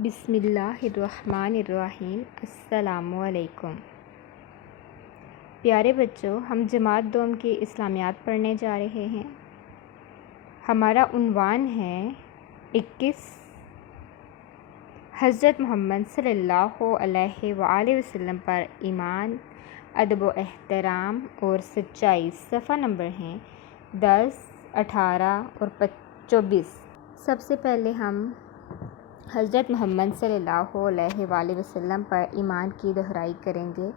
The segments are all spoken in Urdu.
بسم اللہ الرحمن الرحیم۔ السلام علیکم پیارے بچوں، ہم جماعت دوم کی اسلامیات پڑھنے جا رہے ہیں۔ ہمارا عنوان ہے 21 حضرت محمد صلی اللہ علیہ وآلہ وسلم پر ایمان، ادب و احترام اور سچائی۔ صفحہ نمبر ہیں 10، 18 اور 24۔ سب سے پہلے ہم حضرت محمد صلی اللہ علیہ وآلہ وسلم پر ایمان کی دہرائی کریں گے۔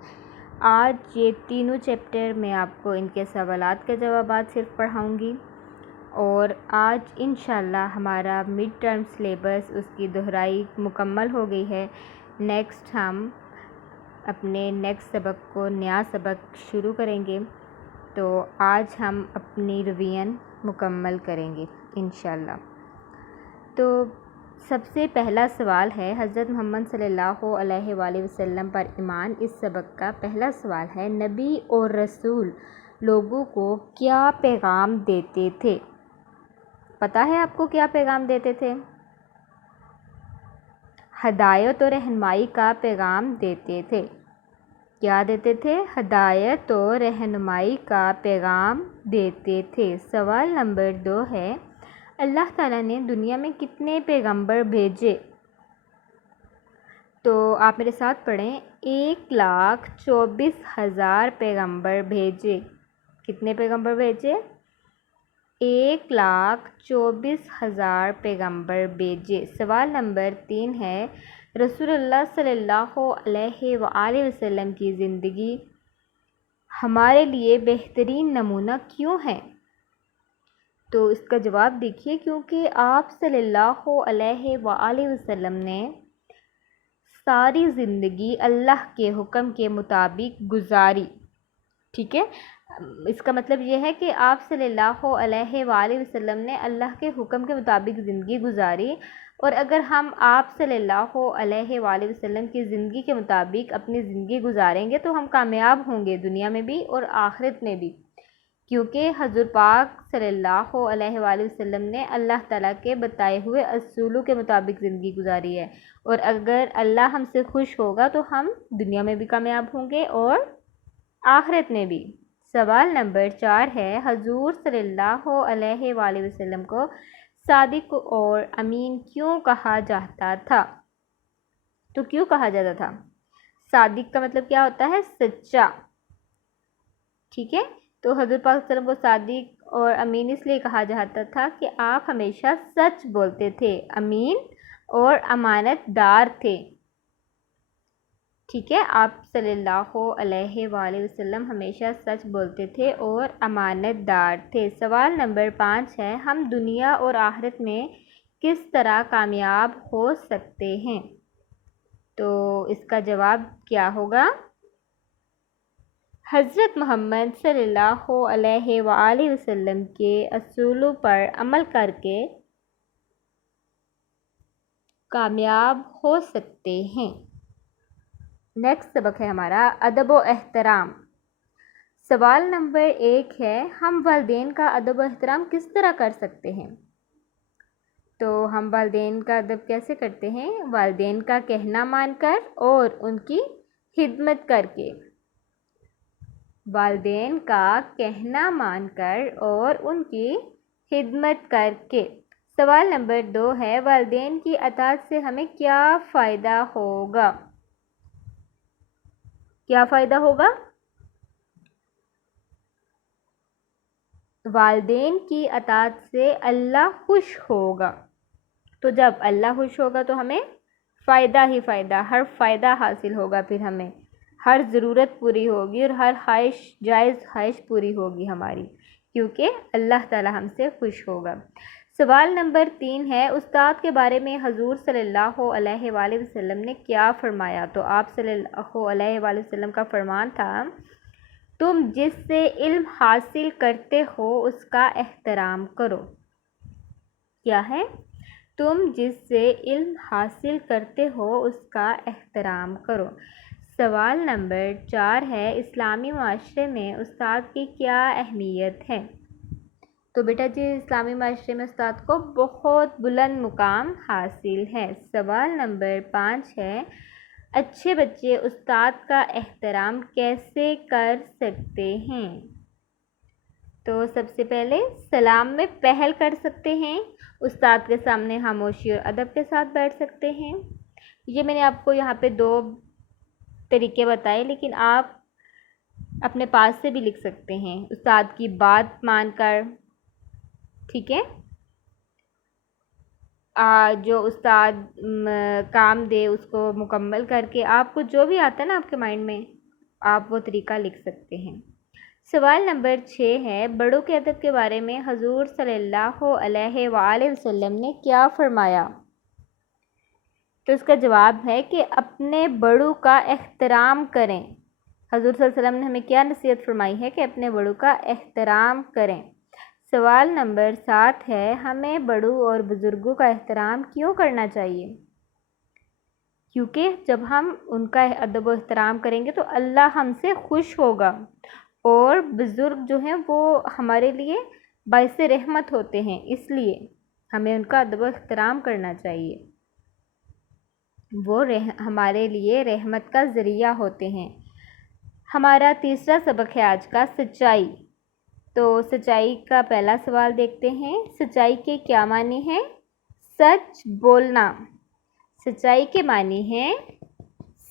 آج یہ تینوں چیپٹر میں آپ کو ان کے سوالات کے جوابات صرف پڑھاؤں گی، اور آج انشاءاللہ ہمارا مڈ ٹرم سلیبس اس کی دہرائی مکمل ہو گئی ہے۔ نیکسٹ ہم اپنے نیکسٹ سبق کو نیا سبق شروع کریں گے، تو آج ہم اپنی ریویژن مکمل کریں گے انشاءاللہ۔ تو سب سے پہلا سوال ہے حضرت محمد صلی اللہ علیہ وآلہ وسلم پر ایمان۔ اس سبق کا پہلا سوال ہے، نبی اور رسول لوگوں کو کیا پیغام دیتے تھے؟ پتہ ہے آپ کو کیا پیغام دیتے تھے؟ ہدایت و رہنمائی کا پیغام دیتے تھے۔ کیا دیتے تھے؟ ہدایت و رہنمائی کا پیغام دیتے تھے۔ سوال نمبر 2 ہے، اللہ تعالیٰ نے دنیا میں کتنے پیغمبر بھیجے؟ تو آپ میرے ساتھ پڑھیں، 1,24,000 پیغمبر بھیجے۔ کتنے پیغمبر بھیجے؟ 1,24,000 پیغمبر بھیجے۔ سوال نمبر 3 ہے، رسول اللہ صلی اللہ علیہ وآلہ وسلم کی زندگی ہمارے لیے بہترین نمونہ کیوں ہے؟ تو اس کا جواب دیکھیے، کیونکہ آپ صلی اللہ علیہ وآلہ وسلم نے ساری زندگی اللہ کے حکم کے مطابق گزاری۔ ٹھیک ہے، اس کا مطلب یہ ہے کہ آپ صلی اللہ علیہ وآلہ وسلم نے اللہ کے حکم کے مطابق زندگی گزاری، اور اگر ہم آپ صلی اللہ علیہ وآلہ وسلم کی زندگی کے مطابق اپنی زندگی گزاریں گے تو ہم کامیاب ہوں گے دنیا میں بھی اور آخرت میں بھی، کیونکہ حضور پاک صلی اللہ علیہ وآلہ وسلم نے اللہ تعالیٰ کے بتائے ہوئے اصولوں کے مطابق زندگی گزاری ہے، اور اگر اللہ ہم سے خوش ہوگا تو ہم دنیا میں بھی کامیاب ہوں گے اور آخرت میں بھی۔ سوال نمبر 4 ہے، حضور صلی اللہ علیہ وآلہ وسلم کو صادق اور امین کیوں کہا جاتا تھا؟ تو کیوں کہا جاتا تھا؟ صادق کا مطلب کیا ہوتا ہے؟ سچا۔ ٹھیک ہے، تو حضور پاک صلی اللہ علیہ وسلم کو صادق اور امین اس لیے کہا جاتا تھا کہ آپ ہمیشہ سچ بولتے تھے، امین اور امانت دار تھے۔ ٹھیک ہے، آپ صلی اللہ علیہ وآلہ وسلم ہمیشہ سچ بولتے تھے اور امانت دار تھے۔ سوال نمبر 5 ہے، ہم دنیا اور آخرت میں کس طرح کامیاب ہو سکتے ہیں؟ تو اس کا جواب کیا ہوگا؟ حضرت محمد صلی اللہ علیہ وآلہ وسلم کے اصولوں پر عمل کر کے کامیاب ہو سکتے ہیں۔ نیکسٹ سبق ہے ہمارا ادب و احترام۔ سوال نمبر 1 ہے، ہم والدین کا ادب و احترام کس طرح کر سکتے ہیں؟ تو ہم والدین کا ادب کیسے کرتے ہیں؟ والدین کا کہنا مان کر اور ان کی خدمت کر کے۔ والدین کا کہنا مان کر اور ان کی خدمت کر کے۔ سوال نمبر 2 ہے، والدین کی اطاعت سے ہمیں کیا فائدہ ہوگا؟ کیا فائدہ ہوگا؟ والدین کی اطاعت سے اللہ خوش ہوگا، تو جب اللہ خوش ہوگا تو ہمیں فائدہ ہی فائدہ، ہر فائدہ حاصل ہوگا، پھر ہمیں ہر ضرورت پوری ہوگی اور ہر خواہش، جائز خواہش پوری ہوگی ہماری، کیونکہ اللہ تعالی ہم سے خوش ہوگا۔ سوال نمبر 3 ہے، استاد کے بارے میں حضور صلی اللہ علیہ وآلہ وسلم نے کیا فرمایا؟ تو آپ صلی اللہ علیہ وآلہ وسلم کا فرمان تھا، تم جس سے علم حاصل کرتے ہو اس کا احترام کرو۔ کیا ہے؟ تم جس سے علم حاصل کرتے ہو اس کا احترام کرو۔ سوال نمبر 4 ہے، اسلامی معاشرے میں استاد کی کیا اہمیت ہے؟ تو بیٹا جی اسلامی معاشرے میں استاد کو بہت بلند مقام حاصل ہے۔ سوال نمبر 5 ہے، اچھے بچے استاد کا احترام کیسے کر سکتے ہیں؟ تو سب سے پہلے سلام میں پہل کر سکتے ہیں، استاد کے سامنے خاموشی اور ادب کے ساتھ بیٹھ سکتے ہیں۔ یہ میں نے آپ کو یہاں پہ 2 طریقے بتائے، لیکن آپ اپنے پاس سے بھی لکھ سکتے ہیں، استاد کی بات مان کر، ٹھیک ہے، جو استاد کام دے اس کو مکمل کر کے آپ کو جو بھی آتا ہے نا آپ کے مائنڈ میں، آپ وہ طریقہ لکھ سکتے ہیں۔ سوال نمبر 6 ہے، بڑوں کے ادب کے بارے میں حضور صلی اللہ علیہ وآلہ وسلم نے کیا فرمایا؟ تو اس کا جواب ہے کہ اپنے بڑوں کا احترام کریں۔ حضور صلی اللہ علیہ وسلم نے ہمیں کیا نصیحت فرمائی ہے کہ اپنے بڑوں کا احترام کریں۔ سوال نمبر 7 ہے، ہمیں بڑوں اور بزرگوں کا احترام کیوں کرنا چاہیے؟ کیونکہ جب ہم ان کا ادب و احترام کریں گے تو اللہ ہم سے خوش ہوگا، اور بزرگ جو ہیں وہ ہمارے لیے باعث رحمت ہوتے ہیں، اس لیے ہمیں ان کا ادب و احترام کرنا چاہیے، وہ ہمارے لیے رحمت کا ذریعہ ہوتے ہیں۔ ہمارا تیسرا سبق ہے آج کا، سچائی۔ تو سچائی کا پہلا سوال دیکھتے ہیں، سچائی کے کیا معنی ہیں؟ سچ بولنا۔ سچائی کے معنی ہیں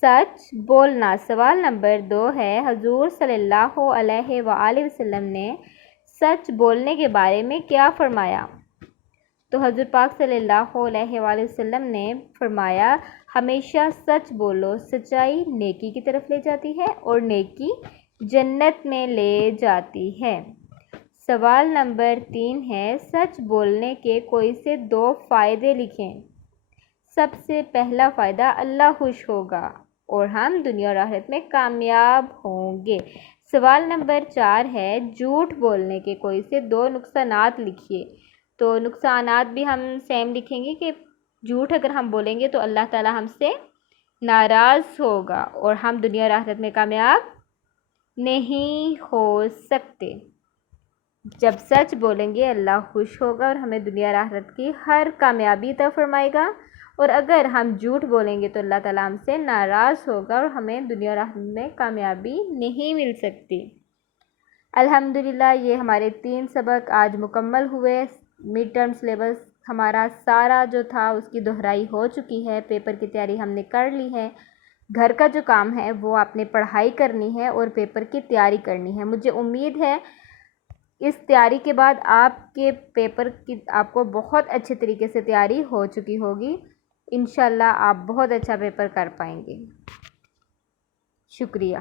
سچ بولنا۔ سوال نمبر 2 ہے، حضور صلی اللہ علیہ وآلہ وسلم نے سچ بولنے کے بارے میں کیا فرمایا؟ تو حضور پاک صلی اللہ علیہ وآلہ وسلم نے فرمایا، ہمیشہ سچ بولو، سچائی نیکی کی طرف لے جاتی ہے اور نیکی جنت میں لے جاتی ہے۔ سوال نمبر 3 ہے، سچ بولنے کے کوئی سے 2 فائدے لکھیں۔ سب سے پہلا فائدہ، اللہ خوش ہوگا اور ہم دنیا اور آخرت میں کامیاب ہوں گے۔ سوال نمبر 4 ہے، جھوٹ بولنے کے کوئی سے 2 نقصانات لکھیے۔ تو نقصانات بھی ہم سیم لکھیں گے کہ جھوٹ اگر ہم بولیں گے تو اللہ تعالی ہم سے ناراض ہوگا اور ہم دنیا اور آخرت میں کامیاب نہیں ہو سکتے۔ جب سچ بولیں گے اللہ خوش ہوگا اور ہمیں دنیا اور آخرت کی ہر کامیابی عطا فرمائے گا، اور اگر ہم جھوٹ بولیں گے تو اللہ تعالیٰ ہم سے ناراض ہوگا اور ہمیں دنیا اور آخرت میں کامیابی نہیں مل سکتی۔ الحمدللہ یہ ہمارے 3 سبق آج مکمل ہوئے۔ مڈ ٹرم سلیبس ہمارا سارا جو تھا اس کی دہرائی ہو چکی ہے، پیپر کی تیاری ہم نے کر لی ہے۔ گھر کا جو کام ہے وہ آپ نے پڑھائی کرنی ہے اور پیپر کی تیاری کرنی ہے۔ مجھے امید ہے اس تیاری کے بعد آپ کے پیپر کی آپ کو بہت اچھے طریقے سے تیاری ہو چکی ہوگی۔ انشاءاللہ آپ بہت اچھا پیپر کر پائیں گے۔ شکریہ۔